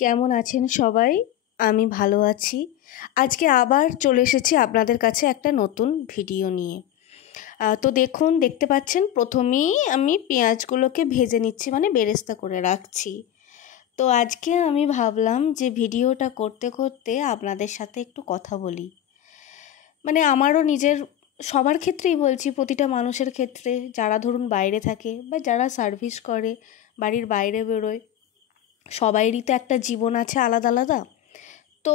কেমন আছেন সবাই? আমি ভালো আছি। আজকে আবার চলে এসেছি আপনাদের কাছে একটা নতুন ভিডিও নিয়ে। তো দেখতে পাচ্ছেন প্রথমেই আমি পেঁয়াজগুলোকে ভেজে নিচ্ছি, মানে বেরেস্তা করে রাখছি। তো আজকে আমি ভাবলাম যে ভিডিওটা করতে করতে আপনাদের সাথে একটু কথা বলি। মানে আমারও নিজের, সবার ক্ষেত্রেই বলছি, প্রতিটা মানুষের ক্ষেত্রে, যারা ধরুন বাইরে থাকে বা যারা সার্ভিস করে, বাড়ির বাইরে বেরোয়, সবাইরই তো একটা জীবন আছে আলাদা আলাদা। তো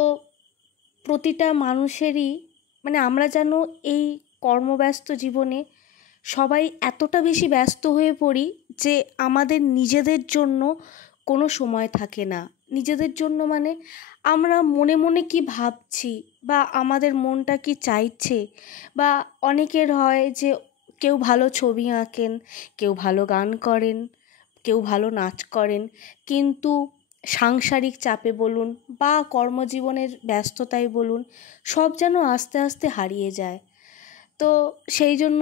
প্রতিটা মানুষেরই, মানে আমরা যেন এই কর্মব্যস্ত জীবনে সবাই এতটা বেশি ব্যস্ত হয়ে পড়ি যে আমাদের নিজেদের জন্য কোনো সময় থাকে না। নিজেদের জন্য মানে আমরা মনে মনে কি ভাবছি বা আমাদের মনটা কি চাইছে, বা অনেকের হয় যে কেউ ভালো ছবি আঁকেন, কেউ ভালো গান করেন, কেউ ভালো নাচ করেন, কিন্তু সাংসারিক চাপে বলুন বা কর্মজীবনের ব্যস্ততায় বলুন, সব যেন আস্তে আস্তে হারিয়ে যায়। তো সেই জন্য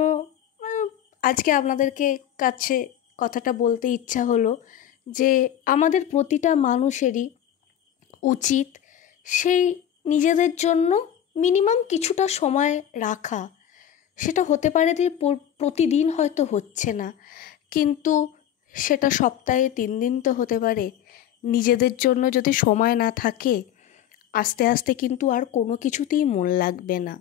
আজকে আপনাদেরকে কাছে কথাটা বলতে ইচ্ছা হলো যে আমাদের প্রতিটা মানুষেরই উচিত সেই নিজেদের জন্য মিনিমাম কিছুটা সময় রাখা। সেটা হতে পারে যে প্রতিদিন হয়তো হচ্ছে না, কিন্তু সেটা সপ্তাহে 3 দিন তো হতে পারে। নিজেদের জন্য যদি সময় না থাকে, আস্তে আস্তে কিন্তু আর কোনো কিছুতেই মন লাগবে না।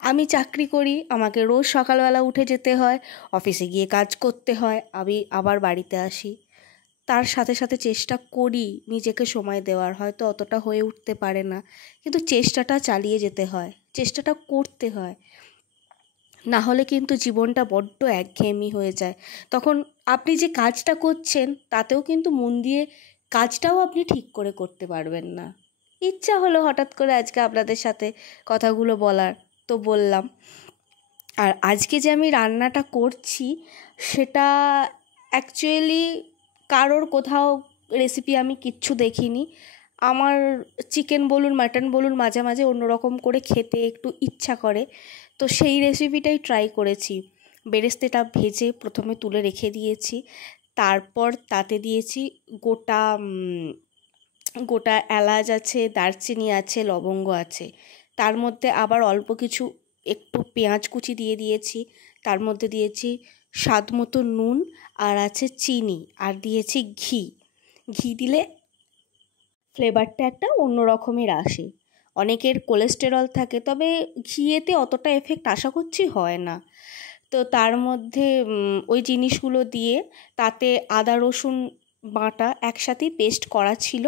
আমি চাকরি করি, আমাকে রোজ সকালবেলা উঠে যেতে হয়, অফিসে গিয়ে কাজ করতে হয়, আমি আবার বাড়িতে আসি। তার সাথে সাথে চেষ্টা করি নিজেকে সময় দেওয়ার, হয়তো অতটা হয়ে উঠতে পারে না, কিন্তু চেষ্টাটা চালিয়ে যেতে হয়, চেষ্টাটা করতে হয়। না হলে কিন্তু জীবনটা বড্ড একঘেয়েমি হয়ে যায়। তখন আপনি যে কাজটা করছেন তাতেও কিন্তু মন দিয়ে কাজটাও আপনি ঠিক করে করতে পারবেন না। ইচ্ছা হলো হঠাৎ করে আজকে আপনাদের সাথে কথাগুলো বলার, তো বললাম। আর আজকে যে আমি রান্নাটা করছি সেটা অ্যাকচুয়ালি কারোর কোথাও রেসিপি আমি কিচ্ছু দেখিনি। আমার চিকেন বলুন, মাটন বলুন, মাঝে মাঝে অন্যরকম করে খেতে একটু ইচ্ছা করে, তো সেই রেসিপিটাই ট্রাই করেছি। বেরেস্তাটা ভেজে প্রথমে তুলে রেখে দিয়েছি, তারপর তাতে দিয়েছি গোটা গোটা এলাচ আছে, দারচিনি আছে, লবঙ্গ আছে, তার মধ্যে আবার অল্প কিছু একটু পেঁয়াজ কুচি দিয়ে দিয়েছি, তার মধ্যে দিয়েছি স্বাদ মতো নুন, আর আছে চিনি, আর দিয়েছি ঘি। ঘি দিলে ফ্লেভারটা একটা অন্য রকমের আসে। অনেকের কোলেস্টেরল থাকে, তবে ঘিয়েতে অতটা এফেক্ট আশা করছি হয় না। তো তার মধ্যে ওই জিনিসগুলো দিয়ে, তাতে আদা রসুন বাটা একসাথেই পেস্ট করা ছিল,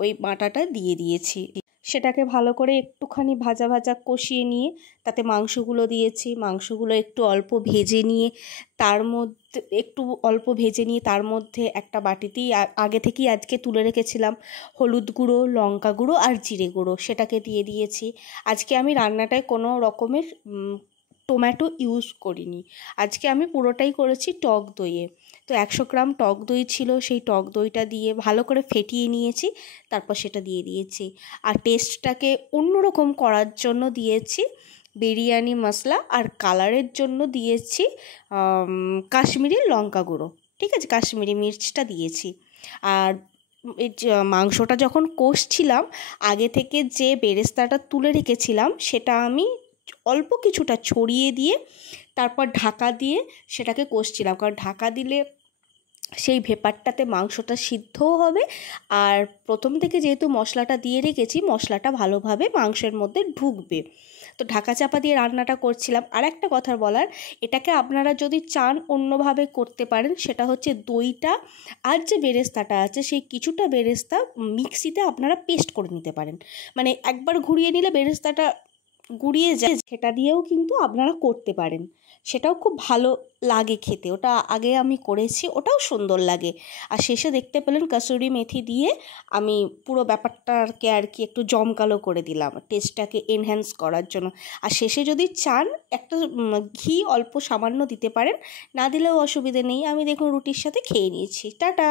ওই বাটাটা দিয়ে দিয়েছি। সেটাকে ভালো করে একটুখানি ভাজা ভাজা কষিয়ে নিয়ে তাতে মাংসগুলো দিয়েছি। মাংসগুলো একটু অল্প ভেজে নিয়ে তার মধ্যে একটা বাটিতেই আগে থেকেই আজকে তুলে রেখেছিলাম হলুদ গুঁড়ো, লঙ্কা গুঁড়ো আর জিরে গুঁড়ো, সেটাকে দিয়ে দিয়েছি। আজকে আমি রান্নাটায় কোনো রকমের টমেটো ইউজ করিনি, আজকে আমি পুরোটাই করেছি টক দইয়ে। তো 100 গ্রাম টক দই ছিল, সেই টক দইটা দিয়ে ভালো করে ফেটিয়ে নিয়েছি, তারপর সেটা দিয়ে দিয়েছি। আর টেস্টটাকে অন্যরকম করার জন্য দিয়েছি বিরিয়ানি মশলা, আর কালারের জন্য দিয়েছি কাশ্মীরি লঙ্কা গুঁড়ো, ঠিক আছে, কাশ্মীরি মির্চটা দিয়েছি। আর এই মাংসটা যখন কষছিলাম, আগে থেকে যে বেরেস্তাটা তুলে রেখেছিলাম সেটা আমি অল্প কিছুটা ছড়িয়ে দিয়ে তারপর ঢাকা দিয়ে সেটাকে কষছিলাম, কারণ ঢাকা দিলে সেই ভেপারটাতে মাংসটা সিদ্ধও হবে, আর প্রথম থেকে যেহেতু মশলাটা দিয়ে রেখেছি, মশলাটা ভালোভাবে মাংসের মধ্যে ঢুকবে। তো ঢাকা চাপা দিয়ে রান্নাটা করছিলাম। আর একটা কথা বলার, এটাকে আপনারা যদি চান অন্যভাবে করতে পারেন, সেটা হচ্ছে দইটা আর যে বেরেস্তাটা আছে সেই কিছুটা বেরেস্তা মিক্সিতে আপনারা পেস্ট করে নিতে পারেন, মানে একবার ঘুরিয়ে নিলে বেরেস্তাটা গুঁড়িয়ে যায়, সেটা দিয়েও কিন্তু আপনারা করতে পারেন, সেটাও খুব ভালো লাগে খেতে। ওটা আগে আমি করেছি, ওটাও সুন্দর লাগে। আর শেষে দেখতে পেলেন কসুরি মেথি দিয়ে আমি পুরো ব্যাপারটাকে আর কি একটু জমকালো করে দিলাম টেস্টটাকে এনহ্যান্স করার জন্য। আর শেষে যদি চান একটা ঘি অল্প সামান্য দিতে পারেন, না দিলেও অসুবিধে নেই। আমি দেখুন রুটির সাথে খেয়ে নিয়েছি। টাটা।